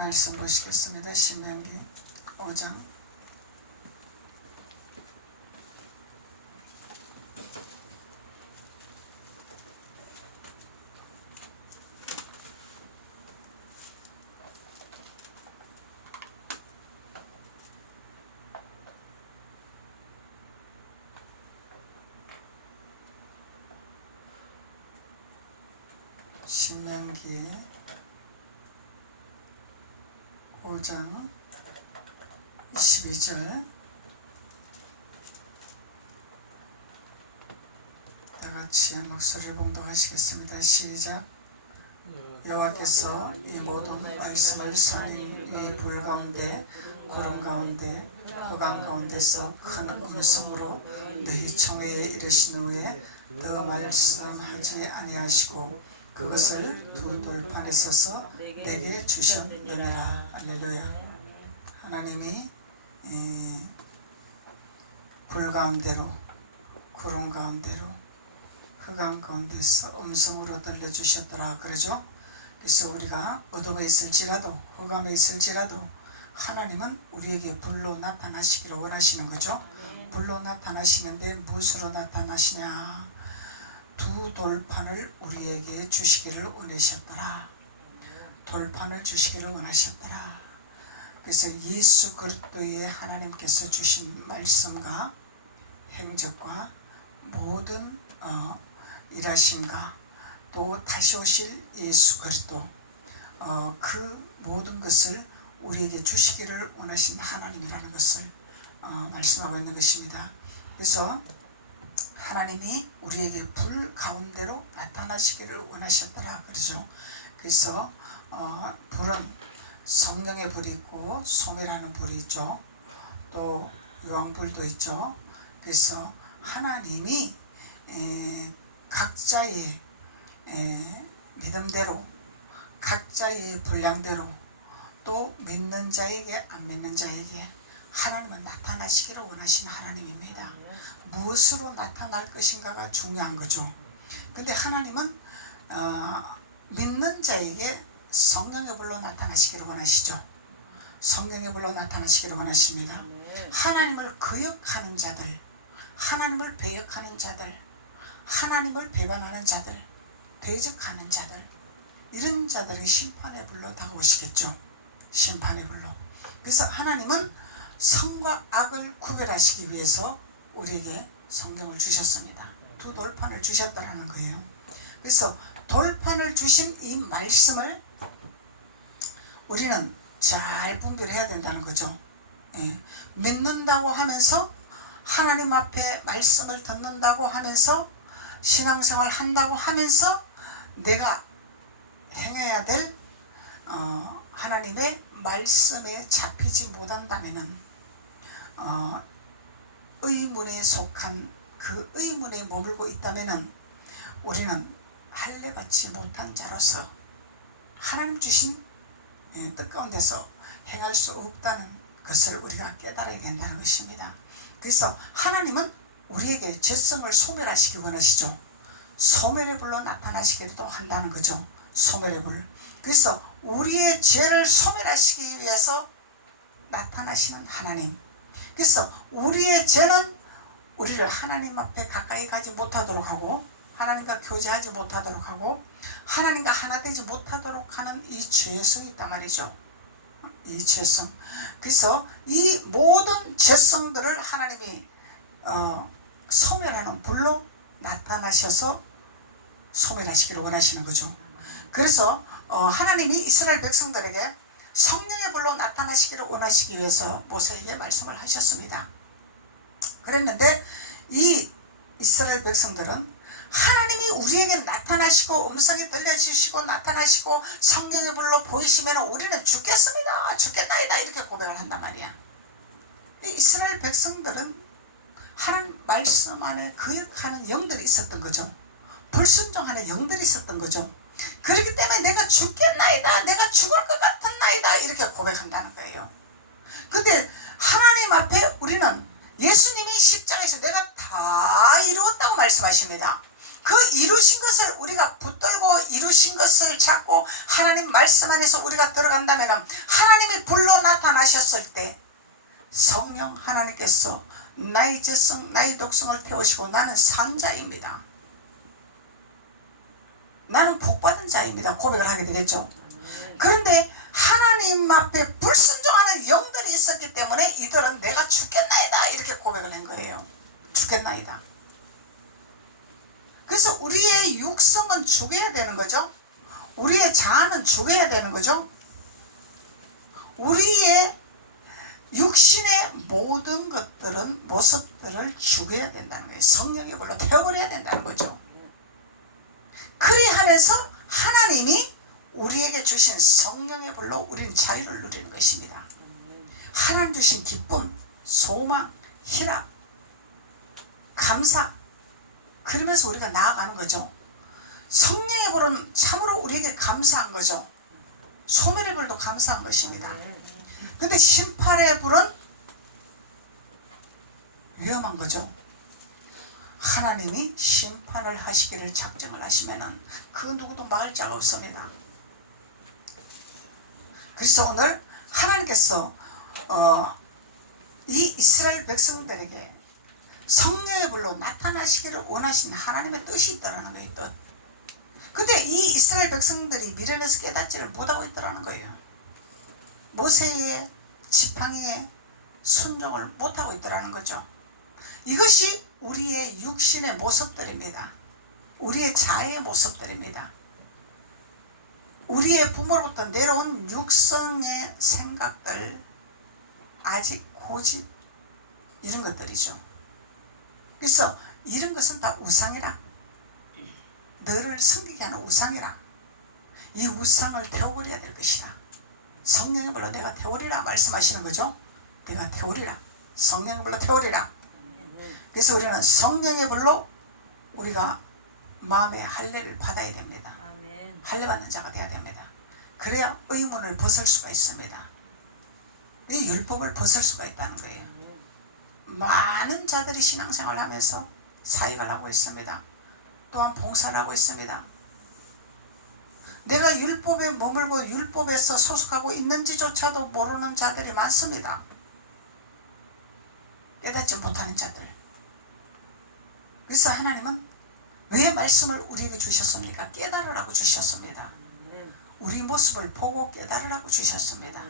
말씀 보시겠습니다. 신명기 5장 5장 22절 다같이 목소리를 봉독하시겠습니다. 시작. 여호와께서 이 모든 말씀을 산 위 불 가운데 구름 가운데 흑암 가운데서 큰 음성으로 너희 청회에 이르신 후에 더 말씀하지 아니하시고 그것을 두 돌판에 써서 내게 주셨느니라. 할렐루야. 하나님이 불 가운데로 구름 가운데로 흑암 가운데서 음성으로 들려주셨더라 그러죠. 그래서 우리가 어둠에 있을지라도 흑암에 있을지라도 하나님은 우리에게 불로 나타나시기를 원하시는 거죠. 불로 나타나시는데 무엇으로 나타나시냐? 두 돌판을 우리에게 주시기를 원하셨더라. 돌판을 주시기를 원하셨더라. 그래서 예수 그리스도의 하나님께서 주신 말씀과 행적과 모든 일하심과 또 다시 오실 예수 그리스도 그 모든 것을 우리에게 주시기를 원하신 하나님이라는 것을 말씀하고 있는 것입니다. 그래서 하나님이 우리에게 불 가운데로 나타나시기를 원하셨더라 그러죠. 그래서 불은 성령의 불이 있고 소매라는 불이 있죠. 또 유황불도 있죠. 그래서 하나님이 각자의 믿음대로 각자의 분량대로 또 믿는 자에게 안 믿는 자에게 하나님은 나타나시기를 원하시는 하나님입니다. 무엇으로 나타날 것인가가 중요한 거죠. 근데 하나님은 믿는 자에게 성령의 불로 나타나시기를 원하시죠. 성령의 불로 나타나시기를 원하십니다. 하나님을 거역하는 자들, 하나님을 배역하는 자들, 하나님을 배반하는 자들, 대적하는 자들, 이런 자들이 심판의 불로 다가오시겠죠. 심판의 불로. 그래서 하나님은 선과 악을 구별하시기 위해서 우리에게 성경을 주셨습니다. 두 돌판을 주셨다라는 거예요. 그래서 돌판을 주신 이 말씀을 우리는 잘 분별해야 된다는 거죠. 믿는다고 하면서 하나님 앞에 말씀을 듣는다고 하면서 신앙생활 한다고 하면서 내가 행해야 될 하나님의 말씀에 잡히지 못한다면은 의문에 속한 그 의문에 머물고 있다면은 우리는 할례받지 못한 자로서 하나님 주신 뜻 가운데서 행할 수 없다는 것을 우리가 깨달아야 된다는 것입니다. 그래서 하나님은 우리에게 죄성을 소멸하시기 원하시죠. 소멸의 불로 나타나시기도 한다는 거죠. 소멸의 불. 그래서 우리의 죄를 소멸하시기 위해서 나타나시는 하나님. 그래서 우리의 죄는 우리를 하나님 앞에 가까이 가지 못하도록 하고 하나님과 교제하지 못하도록 하고 하나님과 하나 되지 못하도록 하는 이 죄성이 있단 말이죠. 이 죄성. 그래서 이 모든 죄성들을 하나님이 소멸하는 불로 나타나셔서 소멸하시기를 원하시는 거죠. 그래서 하나님이 이스라엘 백성들에게 성령의 불로 나타나시기를 원하시기 위해서 모세에게 말씀을 하셨습니다. 그랬는데 이 이스라엘 백성들은 하나님이 우리에게 나타나시고 음성이 들려주시고 나타나시고 성령의 불로 보이시면 우리는 죽겠습니다. 죽겠나이다. 이렇게 고백을 한단 말이야. 이스라엘 백성들은 하나님 말씀 안에 거역하는 영들이 있었던 거죠. 불순종하는 영들이 있었던 거죠. 그렇기 때문에 내가 죽겠나이다. 내가 죽을 것 같은 나이다. 이렇게 고백한다는 거예요. 근데 하나님 앞에 우리는 예수님이 십자가에서 내가 다 이루었다고 말씀하십니다. 그 이루신 것을 우리가 붙들고 이루신 것을 잡고 하나님 말씀 안에서 우리가 들어간다면 하나님이 불러 나타나셨을 때 성령 하나님께서 나의 죄성 나의 독성을 태우시고 나는 상자입니다. 나는 복받은 자입니다. 고백을 하게 되겠죠. 그런데 하나님 앞에 불순종하는 영들이 있었기 때문에 이들은 내가 죽겠나이다 이렇게 고백을 한 거예요. 죽겠나이다. 그래서 우리의 육성은 죽여야 되는 거죠. 우리의 자아는 죽여야 되는 거죠. 우리의 육신의 모든 것들은 모습들을 죽여야 된다는 거예요. 성령의 불로 태워버려야 된다는 거죠. 그리하면서 하나님이 우리에게 주신 성령의 불로 우리는 자유를 누리는 것입니다. 하나님 주신 기쁨, 소망, 희락, 감사, 그러면서 우리가 나아가는 거죠. 성령의 불은 참으로 우리에게 감사한 거죠. 소멸의 불도 감사한 것입니다. 근데 심판의 불은 위험한 거죠. 하나님이 심판을 하시기를 작정을 하시면은 그 누구도 막을 자가 없습니다. 그래서 오늘 하나님께서 이 이스라엘 백성들에게 성령의 불로 나타나시기를 원하신 하나님의 뜻이 있다는 거예요. 뜻. 근데 이 이스라엘 백성들이 미련해서 깨닫지를 못하고 있다는 거예요. 모세의 지팡이에 순종을 못하고 있다는 거죠. 이것이 우리의 육신의 모습들입니다. 우리의 자아의 모습들입니다. 우리의 부모로부터 내려온 육성의 생각들, 아직 고집 이런 것들이죠. 그래서 이런 것은 다 우상이라, 너를 섬기게 하는 우상이라, 이 우상을 태워버려야 될 것이다. 성령의 불로 내가 태우리라 말씀하시는 거죠. 내가 태우리라, 성령의 불로 태우리라. 그래서 우리는 성령의 불로 우리가 마음의 할례를 받아야 됩니다. 할례 받는 자가 되어야 됩니다. 그래야 의문을 벗을 수가 있습니다. 이 율법을 벗을 수가 있다는 거예요. 많은 자들이 신앙생활을 하면서 사역을 하고 있습니다. 또한 봉사를 하고 있습니다. 내가 율법에 머물고 율법에서 소속하고 있는지조차도 모르는 자들이 많습니다. 깨닫지 못하는 자들. 그래서 하나님은 왜 말씀을 우리에게 주셨습니까? 깨달으라고 주셨습니다. 우리 모습을 보고 깨달으라고 주셨습니다.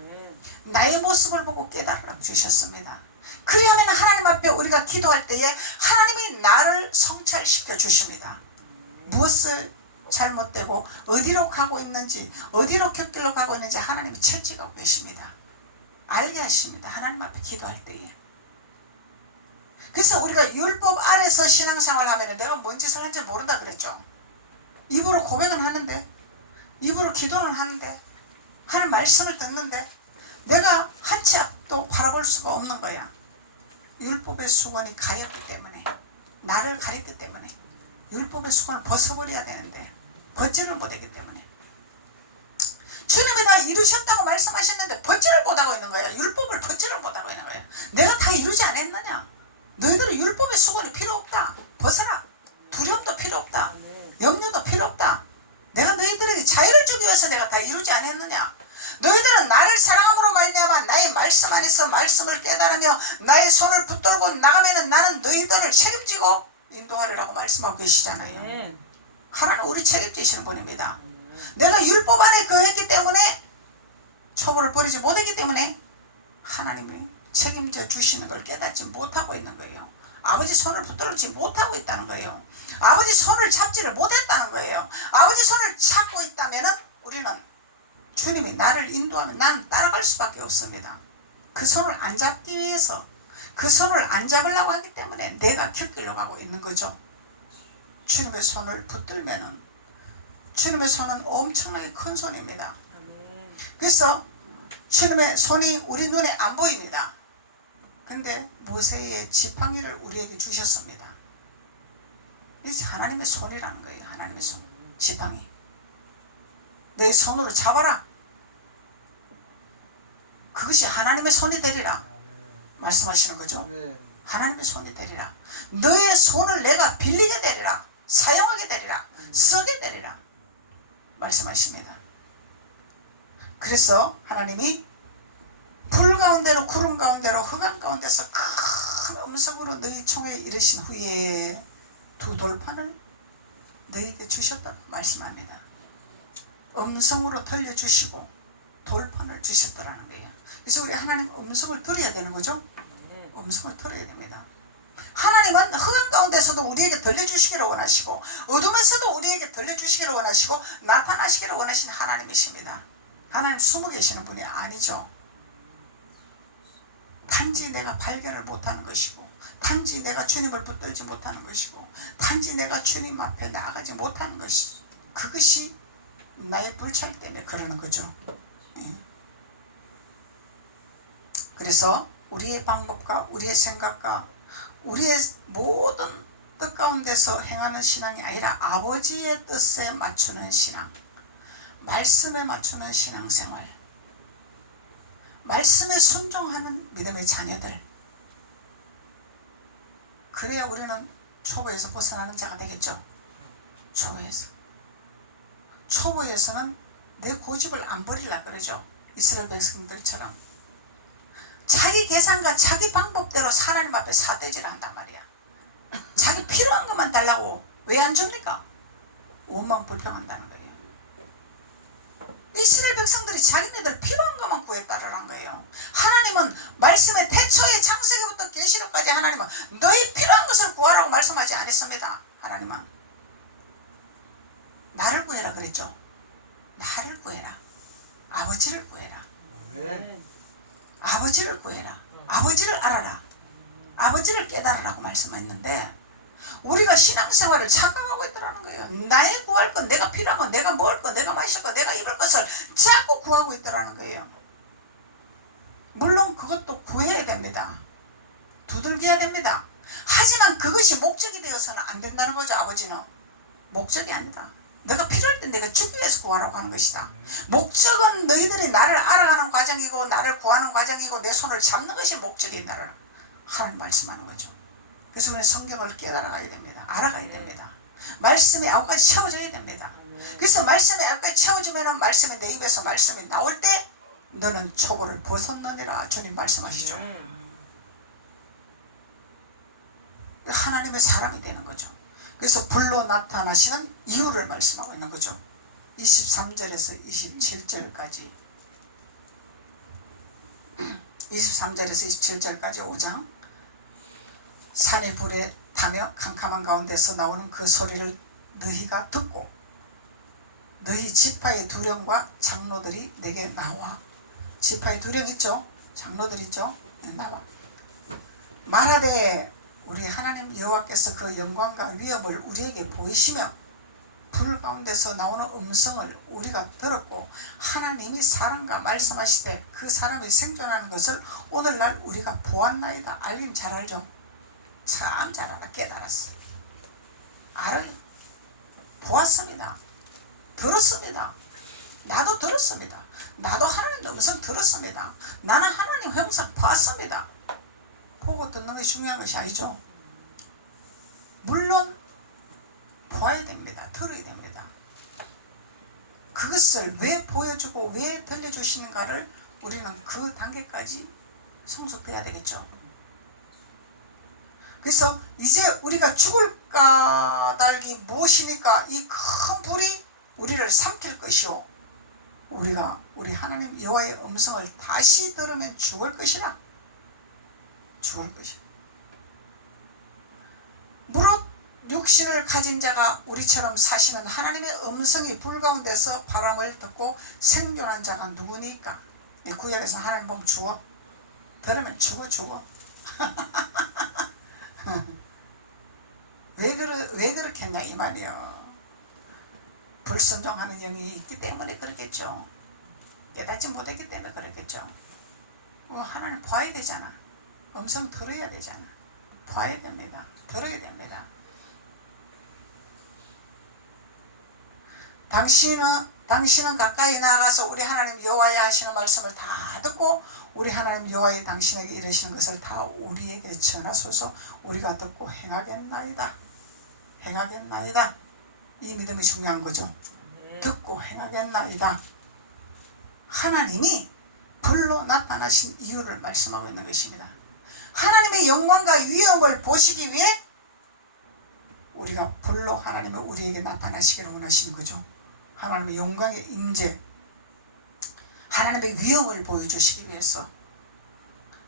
나의 모습을 보고 깨달으라고 주셨습니다. 그리하면 하나님 앞에 우리가 기도할 때에 하나님이 나를 성찰시켜 주십니다. 무엇을 잘못되고 어디로 가고 있는지, 어디로 곁길로 가고 있는지 하나님이 채찍하고 계십니다. 알게 하십니다. 하나님 앞에 기도할 때에. 그래서 우리가 율법 아래서 신앙생활을 하면 내가 뭔 짓을 하는지 모른다 그랬죠. 입으로 고백은 하는데, 입으로 기도는 하는데, 하는 말씀을 듣는데 내가 한 치 앞도 바라볼 수가 없는 거야. 율법의 수건이 가렸기 때문에, 나를 가렸기 때문에 율법의 수건을 벗어버려야 되는데 벗지를 못하기 때문에, 주님이 다 이루셨다고 말씀하셨는데 벗지를 못하고 있는 거야. 율법을 벗지를 못하고 있는 거야. 내가 다 이루지 않았느냐? 너희들은 율법의 수건이 필요 없다. 벗어라. 두려움도 필요 없다. 염려도 필요 없다. 내가 너희들에게 자유를 주기 위해서 내가 다 이루지 않았느냐? 너희들은 나를 사랑함으로 말미암아 나의 말씀 안에서 말씀을 깨달으며 나의 손을 붙들고 나가면 나는 너희들을 책임지고 인도하리라고 말씀하고 계시잖아요. 하나는 우리 책임지시는 분입니다. 내가 율법 안에 거했기 때문에, 초보를 버리지 못했기 때문에 하나님이 책임져 주시는 걸 깨닫지 못하고 있는 거예요. 아버지 손을 붙들지 못하고 있다는 거예요. 아버지 손을 잡지를 못했다는 거예요. 아버지 손을 잡고 있다면 우리는 주님이 나를 인도하면 나는 따라갈 수밖에 없습니다. 그 손을 안 잡기 위해서, 그 손을 안 잡으려고 하기 때문에 내가 곁길로 가고 있는 거죠. 주님의 손을 붙들면은, 주님의 손은 엄청나게 큰 손입니다. 그래서 주님의 손이 우리 눈에 안 보입니다. 근데 모세의 지팡이를 우리에게 주셨습니다. 이게 하나님의 손이라는 거예요. 하나님의 손, 지팡이. 내 손으로 잡아라. 그것이 하나님의 손이 되리라 말씀하시는 거죠. 하나님의 손이 되리라. 너의 손을 내가 빌리게 되리라. 사용하게 되리라. 쓰게 되리라 말씀하십니다. 그래서 하나님이 불 가운데로 구름 가운데로 흑암 가운데서 큰 음성으로 너희 총에 이르신 후에 두 돌판을 너희에게 주셨다고 말씀합니다. 음성으로 들려주시고 돌판을 주셨다라는 거예요. 그래서 우리 하나님 음성을 들어야 되는 거죠. 음성을 들어야 됩니다. 하나님은 흑암 가운데서도 우리에게 들려주시기를 원하시고 어둠에서도 우리에게 들려주시기를 원하시고 나타나시기를 원하시는 하나님이십니다. 하나님 숨어 계시는 분이 아니죠. 단지 내가 발견을 못하는 것이고 단지 내가 주님을 붙들지 못하는 것이고 단지 내가 주님 앞에 나아가지 못하는 것이 그것이 나의 불찰 때문에 그러는 거죠. 그래서 우리의 방법과 우리의 생각과 우리의 모든 뜻 가운데서 행하는 신앙이 아니라 아버지의 뜻에 맞추는 신앙, 말씀에 맞추는 신앙생활, 말씀에 순종하는 믿음의 자녀들, 그래야 우리는 초보에서 벗어나는 자가 되겠죠. 초보에서는 내 고집을 안 버리려고 그러죠. 이스라엘 백성들처럼 자기 계산과 자기 방법대로 하나님 앞에 사대질을 한단 말이야. 자기 필요한 것만 달라고 왜 안 줍니까? 원망 불평한다는 거예요. 이스라엘 백성들이 자기네들 필요한 것만 구했다라는 거예요. 하나님은 말씀의 태초의 창세기부터 계시록까지 하나님은 너희 필요한 것을 구하라고 말씀하지 않았습니다. 하나님은 나를 구해라 그랬죠. 나를 구해라. 아버지를 구해라. 아버지를 구해라. 아버지를 알아라. 아버지를 깨달으라고 말씀했는데 우리가 신앙생활을 착각하고 있더라는 거예요. 나의 구할 것, 내가 필요한 것, 내가 먹을 것, 내가 마실 것, 내가 입을 것을 자꾸 구하고 있더라는 거예요. 물론 그것도 구해야 됩니다. 두들겨야 됩니다. 하지만 그것이 목적이 되어서는 안 된다는 거죠. 아버지는 목적이 아니다. 내가 필요할 때 내가 주기 위해서 구하라고 하는 것이다. 목적은 너희들이 나를 알아가는 과정이고 나를 구하는 과정이고 내 손을 잡는 것이 목적이다라는 하나님 말씀하는 거죠. 그래서 우리는 성경을 깨달아가야 됩니다. 알아가야 됩니다. 말씀이 아홉가지 채워져야 됩니다. 그래서 말씀이 아홉가지 채워지면 말씀이 내 입에서 말씀이 나올 때 너는 초보를 벗었느니라 주님 말씀하시죠. 하나님의 사람이 되는 거죠. 그래서 불로 나타나시는 이유를 말씀하고 있는 거죠. 23절에서 27절까지 23절에서 27절까지 5장 산이 불에 타며 캄캄한 가운데서 나오는 그 소리를 너희가 듣고 너희 지파의 두령과 장로들이 내게 나와. 지파의 두령 있죠? 장로들 있죠? 나와 말하되 우리 하나님 여호와께서 그 영광과 위엄을 우리에게 보이시며 불 가운데서 나오는 음성을 우리가 들었고 하나님이 사람과 말씀하시되 그 사람이 생존하는 것을 오늘날 우리가 보았나이다. 알긴 잘 알죠? 참 잘 알아. 깨달았어. 알아요. 보았습니다. 들었습니다. 나도 들었습니다. 나도 하나님 음성 들었습니다. 나는 하나님 형상 봤습니다. 보고 듣는 것이 중요한 것이 아니죠. 물론 보아야 됩니다. 들어야 됩니다. 그것을 왜 보여주고 왜 들려주시는가를 우리는 그 단계까지 성숙해야 되겠죠. 그래서 이제 우리가 죽을 까닭이 무엇이니까 이 큰 불이 우리를 삼킬 것이요 우리가 우리 하나님 여호와의 음성을 다시 들으면 죽을 것이라. 죽을 것이야. 무릇 육신을 가진 자가 우리처럼 사시는 하나님의 음성이 불 가운데서 바람을 듣고 생존한 자가 누구니까? 구약에서 하나님 보면 죽어. 들으면 죽어. 왜 그렇겠냐 이 말이요. 불순종하는 영이 있기 때문에 그렇겠죠. 깨닫지 못했기 때문에 그렇겠죠. 하나님 봐야 되잖아. 음성 들어야 되잖아. 봐야 됩니다. 들어야 됩니다. 당신은 가까이 나아가서 우리 하나님 여호와의 하시는 말씀을 다 듣고 우리 하나님 여호와의 당신에게 이르시는 것을 다 우리에게 전하소서. 우리가 듣고 행하겠나이다. 이 믿음이 중요한 거죠. 듣고 행하겠나이다. 하나님이 불로 나타나신 이유를 말씀하고 있는 것입니다. 하나님의 영광과 위엄을 보시기 위해 우리가 불로 하나님이 우리에게 나타나시기를 원하시는 거죠. 하나님의 영광의 임재, 하나님의 위엄을 보여주시기 위해서.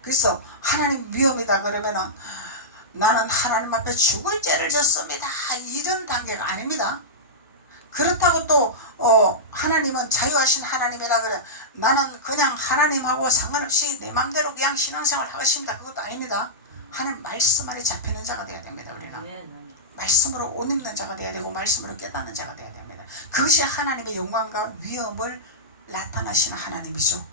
그래서 하나님 위엄이다 그러면은 나는 하나님 앞에 죽을 죄를 졌습니다, 이런 단계가 아닙니다. 그렇다고 또 하나님은 자유하신 하나님이라 그래 나는 그냥 하나님하고 상관없이 내 맘대로 그냥 신앙생활 하겠습니다, 그것도 아닙니다. 하나님 말씀 안에 잡히는 자가 돼야 됩니다. 우리는 말씀으로 옷 입는 자가 돼야 되고 말씀으로 깨닫는 자가 돼야 됩니다. 그것이 하나님의 영광과 위엄을 나타나시는 하나님이죠.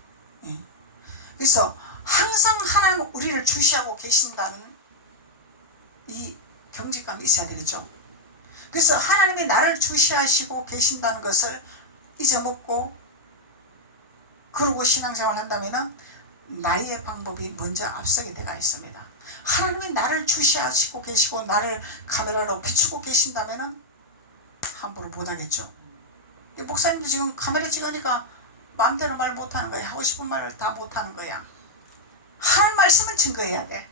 그래서 항상 하나님 우리를 주시하고 계신다는 이 경직감이 있어야 되겠죠. 그래서 하나님이 나를 주시하시고 계신다는 것을 잊어먹고 그러고 신앙생활을 한다면 나의 방법이 먼저 앞서게 되어 있습니다. 하나님이 나를 주시하시고 계시고 나를 카메라로 비추고 계신다면 함부로 못하겠죠. 목사님도 지금 카메라 찍으니까 마음대로 말 못하는 거야. 하고 싶은 말을 다 못하는 거야. 하나님 말씀은 증거해야 돼.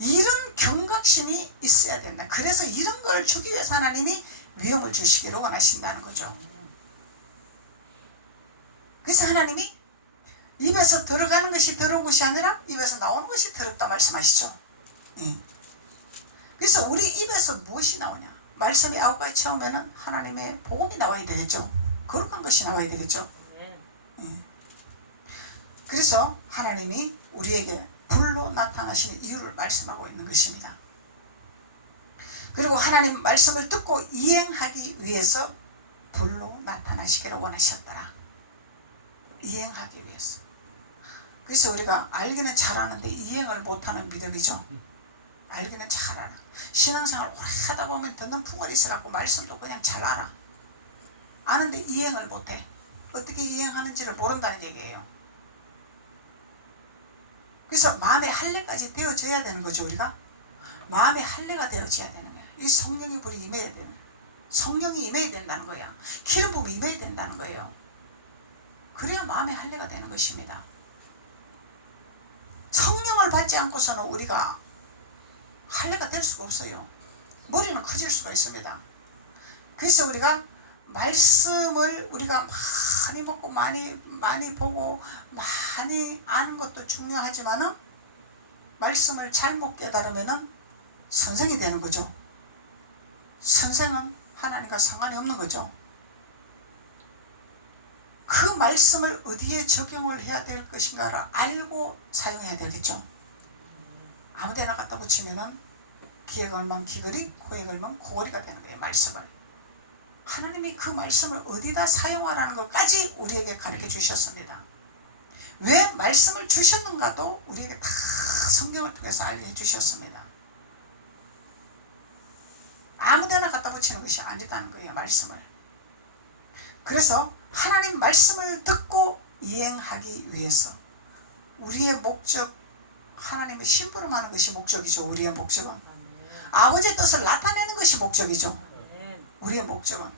이런 경각심이 있어야 된다. 그래서 이런 걸 주기 위해서 하나님이 위엄을 주시기를 원하신다는 거죠. 그래서 하나님이 입에서 들어가는 것이 더러운 것이 아니라 입에서 나오는 것이 더럽다 말씀하시죠. 그래서 우리 입에서 무엇이 나오냐? 말씀이 9가지 채우면 하나님의 복음이 나와야 되겠죠. 거룩한 것이 나와야 되겠죠. 그래서 하나님이 우리에게 불로 나타나시는 이유를 말씀하고 있는 것입니다. 그리고 하나님 말씀을 듣고 이행하기 위해서 불로 나타나시기를 원하셨더라. 이행하기 위해서. 그래서 우리가 알기는 잘하는데 이행을 못하는 믿음이죠. 알기는 잘 알아. 신앙생활 오래 하다 보면 듣는 풍월이 있어갖고 말씀도 그냥 잘 알아. 아는데 이행을 못해. 어떻게 이행하는지를 모른다는 얘기예요. 그래서 마음의 할례까지 되어져야 되는 거죠. 우리가 마음의 할례가 되어져야 되는 거야. 이 성령의 불이 임해야 되는 거야. 성령이 임해야 된다는 거야. 기름 부음이 임해야 된다는 거예요. 그래야 마음의 할례가 되는 것입니다. 성령을 받지 않고서는 우리가 할례가 될 수가 없어요. 머리는 커질 수가 있습니다. 그래서 우리가 말씀을 우리가 많이 먹고 많이 보고 많이 아는 것도 중요하지만은 말씀을 잘못 깨달으면은 선생이 되는 거죠. 선생은 하나님과 상관이 없는 거죠. 그 말씀을 어디에 적용을 해야 될 것인가를 알고 사용해야 되겠죠. 아무데나 갖다 붙이면은 귀에 걸면 귀걸이, 코에 걸면 코걸이가 되는 거예요. 말씀을. 하나님이 그 말씀을 어디다 사용하라는 것까지 우리에게 가르쳐 주셨습니다. 왜 말씀을 주셨는가도 우리에게 다 성경을 통해서 알려 주셨습니다. 아무데나 갖다 붙이는 것이 아니다는 거예요. 말씀을. 그래서 하나님 말씀을 듣고 이행하기 위해서 우리의 목적, 하나님의 심부름하는 것이 목적이죠. 우리의 목적은 아버지의 뜻을 나타내는 것이 목적이죠. 우리의 목적은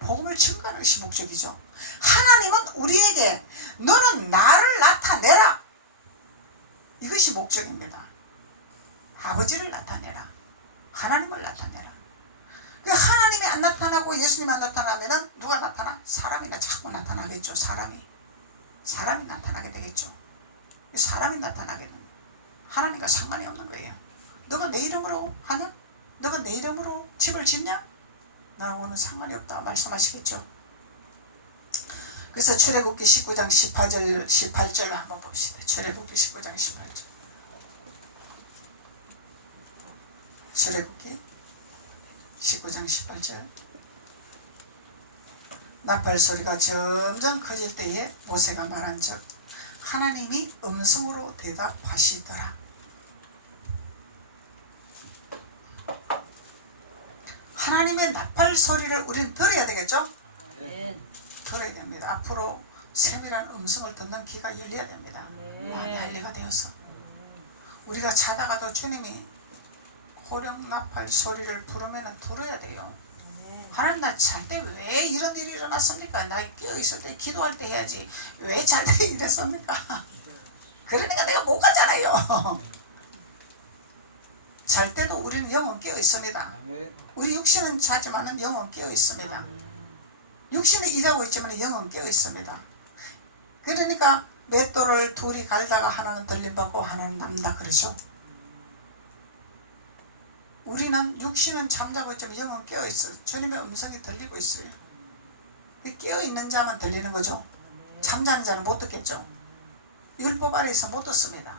복음을 증거하는 것이 목적이죠. 하나님은 우리에게 너는 나를 나타내라, 이것이 목적입니다. 아버지를 나타내라, 하나님을 나타내라. 하나님이 안 나타나고 예수님이 안 나타나면 누가 나타나? 사람이나 자꾸 나타나겠죠. 사람이 나타나게 되겠죠. 사람이 나타나게 되는 거예요. 하나님과 상관이 없는 거예요. 너가 내 이름으로 하냐? 너가 내 이름으로 집을 짓냐? 나하고는 상관이 없다 말씀하시겠죠. 그래서 출애굽기 19장 18절을 한번 봅시다. 출애굽기 19장 18절. 출애굽기 19장 18절. 나팔 소리가 점점 커질 때에 모세가 말한 적 하나님이 음성으로 대답하시더라. 하나님의 나팔 소리를 우리는 들어야 되겠죠? 들어야 됩니다. 앞으로 세밀한 음성을 듣는 귀가 열려야 됩니다. 많이 할례가 되어서 우리가 자다가도 주님이 호령 나팔 소리를 부르면 들어야 돼요. 하나님 나 잘 때 왜 이런 일이 일어났습니까? 나 깨어있을 때 기도할 때 해야지 왜 잘 때 이랬습니까? 그러니까 내가 못 가잖아요. 잘 때도 우리는 영은 깨어 있습니다. 우리 육신은 자지만 영은 깨어 있습니다. 육신은 일하고 있지만 영은 깨어 있습니다. 그러니까 맷돌을 둘이 갈다가 하나는 들림받고 하나는 남다 그러죠. 우리는 육신은 잠자고 있지만 영은 깨어 있어요. 주님의 음성이 들리고 있어요. 깨어 있는 자만 들리는 거죠. 잠자는 자는 못 듣겠죠. 율법 아래에서 못 듣습니다.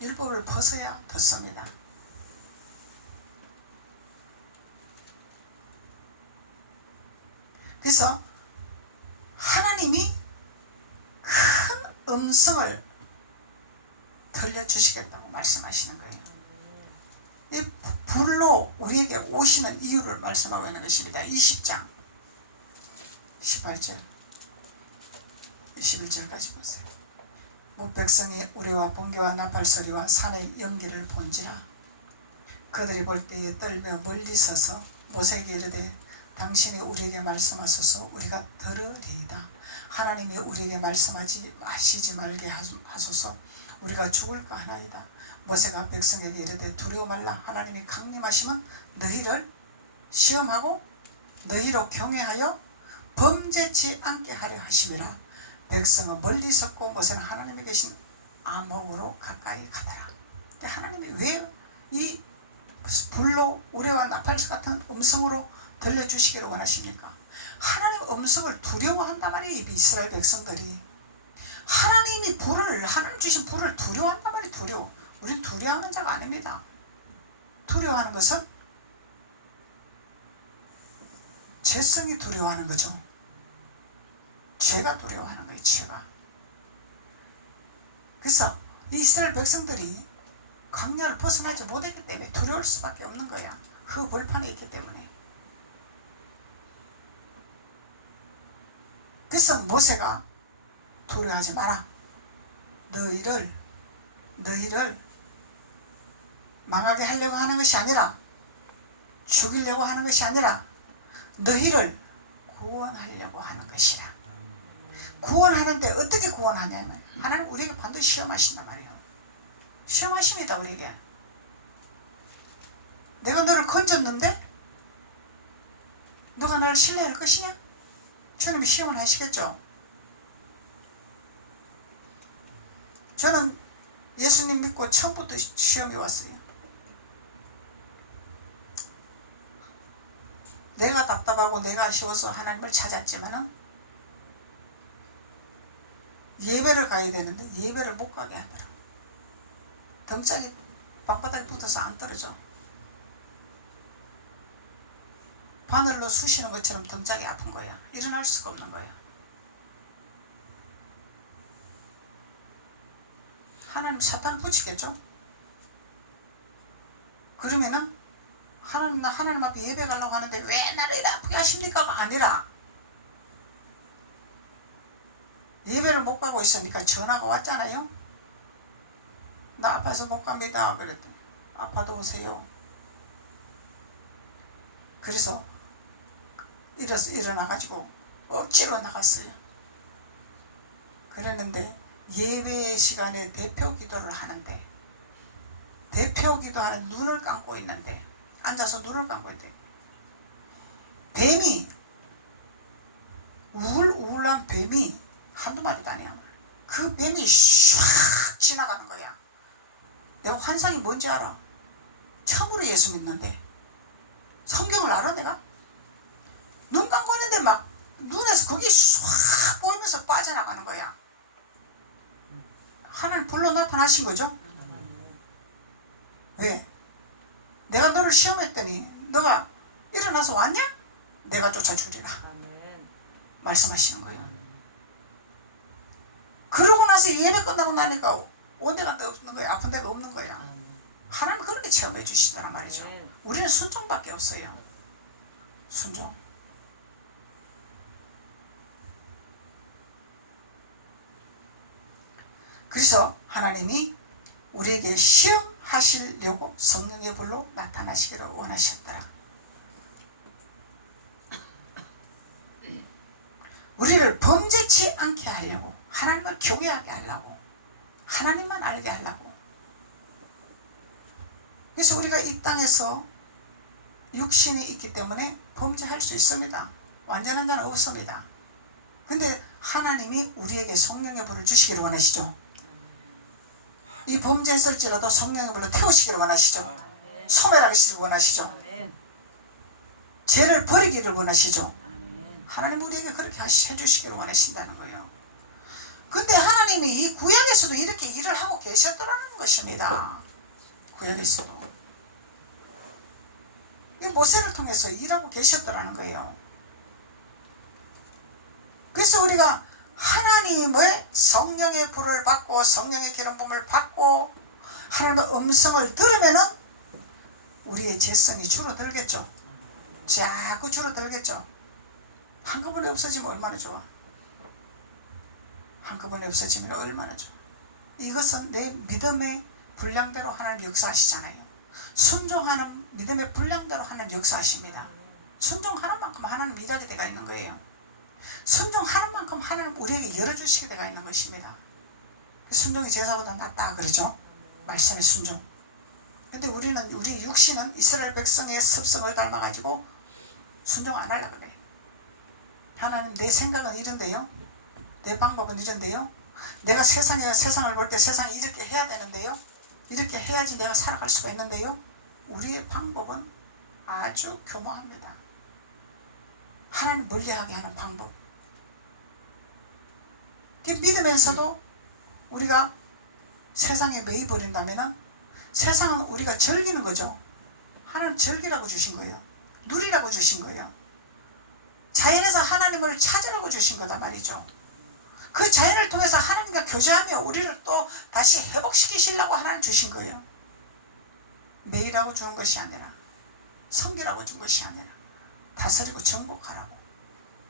율법을 벗어야 듣습니다. 그래서 하나님이 큰 음성을 들려주시겠다고 말씀하시는 거예요. 이 불로 우리에게 오시는 이유를 말씀하고 있는 것입니다. 20장 18절 21절까지 보세요. 백성이 우리와 번개와 나팔소리와 산의 연기를 본지라 그들이 볼 때에 떨며 멀리 서서 모세에게 이르되 당신이 우리에게 말씀하소서 우리가 들으리이다. 하나님이 우리에게 말씀하지 마시지 말게 하소서 우리가 죽을까 하나이다. 모세가 백성에게 이르되 두려워 말라. 하나님이 강림하시면 너희를 시험하고 너희로 경외하여 범죄치 않게 하려 하심이라. 백성은 멀리 섰고 모세는 하나님이 계신 암흑으로 가까이 가더라. 하나님이 왜 이 불로 우레와 나팔 같은 음성으로 들려주시기를 원하십니까? 하나님의 음성을 두려워한단 말이에요. 이 이스라엘 백성들이 하나님 주신 불을 두려워한단 말이에요. 두려워. 우리는 두려워하는 자가 아닙니다. 두려워하는 것은 죄성이 두려워하는 거죠. 죄가 두려워하는 거예요. 죄가. 그래서 이스라엘 백성들이 광야를 벗어나지 못했기 때문에 두려울 수밖에 없는 거야. 그 벌판에 있기 때문에. 그래서 모세가 두려워하지 마라. 너희를 망하게 하려고 하는 것이 아니라 죽이려고 하는 것이 아니라 너희를 구원하려고 하는 것이라. 구원하는데 어떻게 구원하냐면 하나님 우리에게 반드시 시험하신단 말이에요. 시험하십니다. 우리에게. 내가 너를 건졌는데 너가 나를 신뢰할 것이냐? 주님이 시험을 하시겠죠. 저는 예수님 믿고 처음부터 시험이 왔어요. 내가 답답하고 내가 아쉬워서 하나님을 찾았지만은 예배를 가야 되는데 예배를 못 가게 하더라. 등짝이 방바닥에 붙어서 안 떨어져. 바늘로 쑤시는 것처럼 등짝이 아픈 거야. 일어날 수가 없는 거야. 하나님 사탄을 붙이겠죠? 그러면은 하나님 앞에 예배 가려고 하는데 왜 나를 이렇게 아프게 하십니까가 아니라 예배를 못 가고 있으니까 전화가 왔잖아요. 나 아파서 못 갑니다. 그랬더니 아파도 오세요. 그래서 일어나가지고 억지로 나갔어요. 그랬는데 예배 시간에 대표 기도를 하는데 대표 기도하는 눈을 감고 있는데 앉아서 눈을 감고 있는데 뱀이 우울한 뱀이 한두 마리도 아니야. 그 뱀이 샥 지나가는 거야. 내가 환상이 뭔지 알아. 처음으로 예수 믿는데 성경을 알아 내가? 눈 감고 있는데 막 눈에서 그게 싹 보이면서 빠져나가는 거야. 하나님 불로 나타나신 거죠. 왜? 내가 너를 시험했더니 너가 일어나서 왔냐? 내가 쫓아주리라 말씀하시는 거예요. 그러고 나서 예배 끝나고 나니까 온 데가 없는 거야. 아픈 데가 없는 거야. 하나님 그렇게 체험해 주시더란 말이죠. 우리는 순종밖에 없어요. 순종. 그래서 하나님이 우리에게 시험하시려고 성령의 불로 나타나시기를 원하셨더라. 우리를 범죄치 않게 하려고, 하나님을 경외하게 하려고, 하나님만 알게 하려고. 그래서 우리가 이 땅에서 육신이 있기 때문에 범죄할 수 있습니다. 완전한 자는 없습니다. 근데 하나님이 우리에게 성령의 불을 주시기를 원하시죠. 이 범죄했을지라도 성령의 불로 태우시기를 원하시죠. 소멸하시기를 원하시죠. 죄를 버리기를 원하시죠. 하나님 우리에게 그렇게 해주시기를 원하신다는 거예요. 근데 하나님이 이 구약에서도 이렇게 일을 하고 계셨더라는 것입니다. 구약에서도 모세를 통해서 일하고 계셨더라는 거예요. 그래서 우리가 하나님의 성령의 불을 받고 성령의 기름 부음을 받고 하나님의 음성을 들으면은 우리의 죄성이 줄어들겠죠. 자꾸 줄어들겠죠. 한꺼번에 없어지면 얼마나 좋아. 한꺼번에 없어지면 얼마나 좋아. 이것은 내 믿음의 분량대로 하나님 역사하시잖아요. 순종하는 믿음의 분량대로 하나님 역사하십니다. 순종하는 만큼 하나님 일하게 되가 있는 거예요. 순종하는 만큼 하나님 우리에게 열어주시게 되가 있는 것입니다. 순종이 제사보다 낫다 그러죠. 말씀의 순종. 근데 우리 육신은 이스라엘 백성의 습성을 닮아가지고 순종 안 하려고 그래. 하나님 내 생각은 이런데요. 내 방법은 이런데요. 내가 세상을 볼 때 세상이 이렇게 해야 되는데요. 이렇게 해야지 내가 살아갈 수가 있는데요. 우리의 방법은 아주 교묘합니다. 하나님 멀리하게 하는 방법. 믿으면서도 우리가 세상에 매여버린다면 세상은 우리가 즐기는 거죠. 하나님 즐기라고 주신 거예요. 누리라고 주신 거예요. 자연에서 하나님을 찾으라고 주신 거다 말이죠. 그 자연을 통해서 하나님과 교제하며 우리를 또 다시 회복시키시려고 하나님 주신 거예요. 매이라고 주는 것이 아니라 섬기라고 준 것이 아니라 다스리고 정복하라고.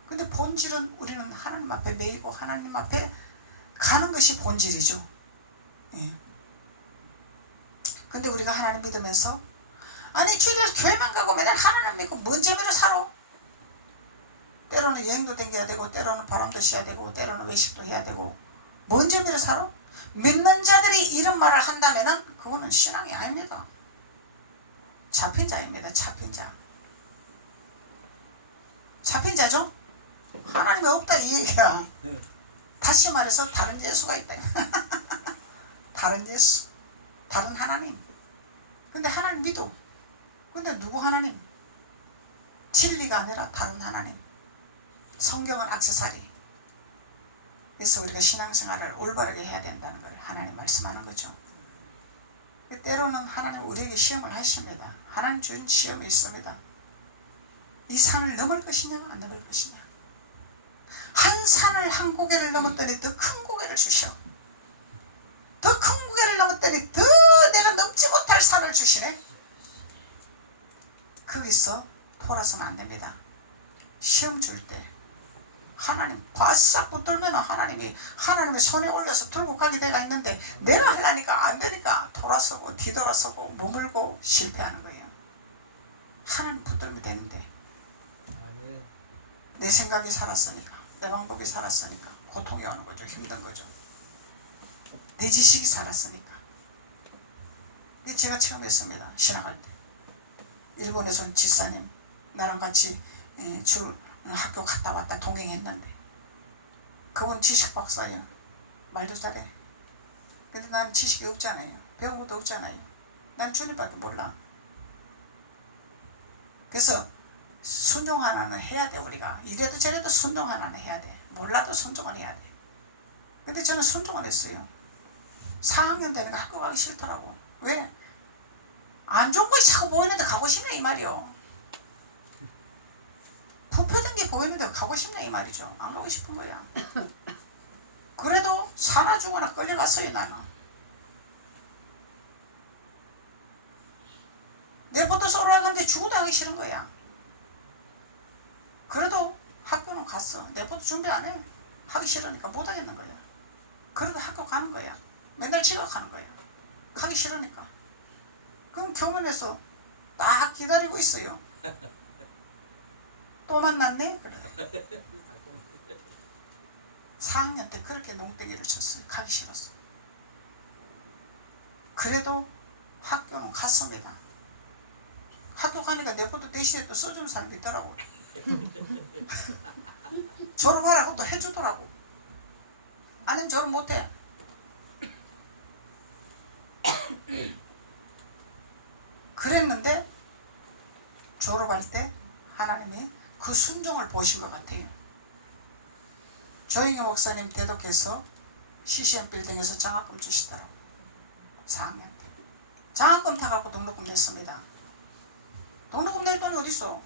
근데 본질은 우리는 하나님 앞에 매이고 하나님 앞에 가는 것이 본질이죠. 예. 근데 우리가 하나님 믿으면서 아니 주일날 교회만 가고 맨날 하나님 믿고 뭔 재미로 살아? 때로는 여행도 다녀야 되고 때로는 바람도 쐬야 되고 때로는 외식도 해야 되고 뭔 재미로 살아? 믿는 자들이 이런 말을 한다면 그거는 신앙이 아닙니다. 잡힌 자입니다. 잡힌 자. 잡힌 자죠? 하나님이 없다 이 얘기야. 다시 말해서 다른 예수가 있다. 다른 예수. 다른 하나님. 근데 하나님 믿어. 근데 누구 하나님? 진리가 아니라 다른 하나님. 성경은 액세서리. 그래서 우리가 신앙생활을 올바르게 해야 된다는 걸 하나님 말씀하는 거죠. 때로는 하나님 우리에게 시험을 하십니다. 하나님 준 시험이 있습니다. 이 산을 넘을 것이냐 안 넘을 것이냐. 한 산을 한 고개를 넘었더니 더 큰 고개를 주셔. 더 큰 고개를 넘었더니 더 내가 넘지 못할 산을 주시네. 거기서 돌아서는 안 됩니다. 시험 줄 때 하나님 바싹 붙들면 하나님이 하나님의 손에 올려서 들고 가게 돼가 있는데 내가 하려니까 안 되니까 돌아서고 뒤돌아서고 머물고 실패하는 거예요. 하나님 붙들면 되는데 내 생각이 살았으니까 내 방법이 살았으니까 고통이 오는 거죠. 힘든 거죠. 내 지식이 살았으니까. 제가 처음 했습니다. 신학할 때 일본에서 온 집사님 나랑 같이 학교 갔다 왔다 동행했는데 그분 지식 박사예요. 말도 잘해. 근데 난 지식이 없잖아요. 배운 것도 없잖아요. 난 주님밖에 몰라. 그래서 순종 하나는 해야 돼. 우리가 이래도 저래도 순종 하나는 해야 돼. 몰라도 순종은 해야 돼. 근데 저는 순종을 했어요. 4학년 되니까 학교 가기 싫더라고. 왜? 안 좋은 것이 자꾸 보이는데 가고 싶네 이 말이요. 부패된 게 보이는데 가고 싶네 이 말이죠. 안 가고 싶은 거야. 그래도 사나 죽거나 끌려갔어요. 나는 내버려 쏘라는데 죽어도 하기 싫은 거야. 그래도 학교는 갔어. 내버려 준비 안 해. 하기 싫으니까 못 하겠는 거야. 그래도 학교 가는 거야. 맨날 지각하는 거야. 가기 싫으니까. 그럼 교문에서 딱 기다리고 있어요. 또 만났네? 그래. 4학년 때 그렇게 농땡이를 쳤어요. 가기 싫었어. 그래도 학교는 갔습니다. 학교 가니까 내포도 대신에 또 써주는 사람이 있더라고. 졸업하라고 또 해주더라고. 아니면 졸업 못해. 그랬는데 졸업할 때 하나님이 그 순종을 보신 것 같아요. 조영희 목사님 대독해서 CCM 빌딩에서 장학금 주시더라고. 4학년 때 장학금 타갖고 등록금 냈습니다. 등록금 낼 돈이 어딨어.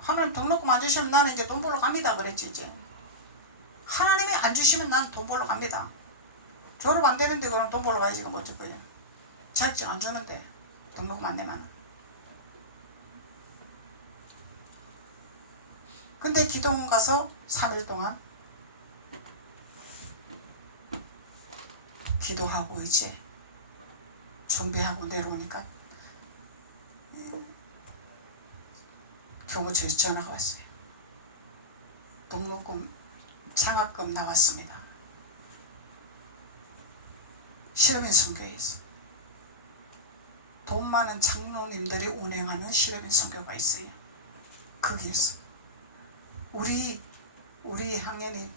하나님 등록금 안 주시면 나는 이제 돈 벌러 갑니다 그랬지. 이제 하나님이 안 주시면 나는 돈 벌러 갑니다. 졸업 안 되는데 그럼 돈 벌러 가야지. 그럼 어쩔 거예요. 자격증 안 주는데 등록금 안 내면. 근데 기도원 가서 3일 동안 기도하고 이제 준비하고 내려오니까 교무처에서 전화가 왔어요. 등록금 장학금 나왔습니다. 실업인 선교에서 돈 많은 장로님들이 운행하는 실업인 선교가 있어요. 거기에서 우리 학년이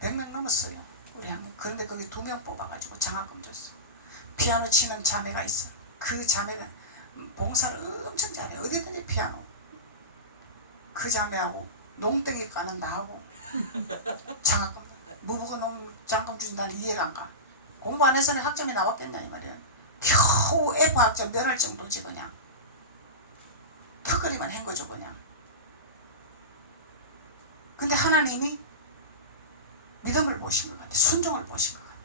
100명 넘었어요. 우리 학년. 그런데 거기 2명 뽑아가지고 장학금 줬어. 피아노 치는 자매가 있어. 그 자매가 봉사를 엄청 잘해. 어디든지 피아노. 그 자매하고 농땡이 까는 나하고 장학금. 무보고 농장금 준다는 이해가 안 가. 공부 안 해서는 학점이 나왔겠냐 이 말이야. 겨우 F 학점 면할 정도지 그냥. 턱걸이만 한 거죠 그냥. 근데 하나님이 믿음을 보신 것 같아. 순종을 보신 것 같아.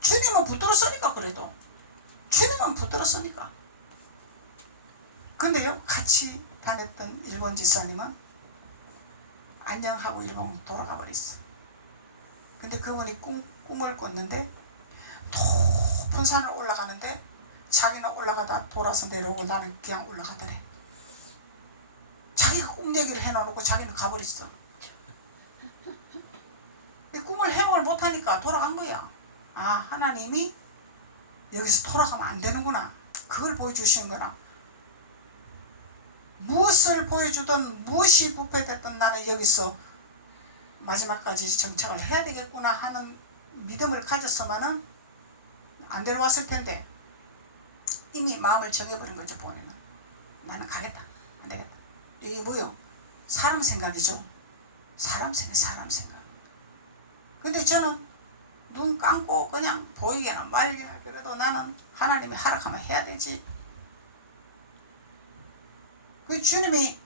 주님은 붙들었으니까. 그래도 주님은 붙들었으니까. 근데요 같이 다녔던 일본 지사님은 안녕하고 일본 돌아가 버렸어. 근데 그분이 꿈을 꿨는데 높은 산을 올라가는데 자기는 올라가다 돌아서 내려오고 나는 그냥 올라가더래. 자기가 꿈 얘기를 해놓고 자기는 가버렸어. 꿈을 해몽을 못하니까 돌아간 거야. 아, 하나님이 여기서 돌아가면 안 되는구나. 그걸 보여주시는 거나. 무엇을 보여주든 무엇이 부패됐든 나는 여기서 마지막까지 정착을 해야 되겠구나 하는 믿음을 가졌으면은 안 데려왔을 텐데 이미 마음을 정해버린 거죠. 본인은 나는 가겠다. 안 되겠다. 이게 뭐요? 사람 생각이죠. 사람 생각. 근데 저는 눈 감고 그냥 보이게나 말기나 그래도 나는 하나님이 하락하면 해야 되지. 그 주님이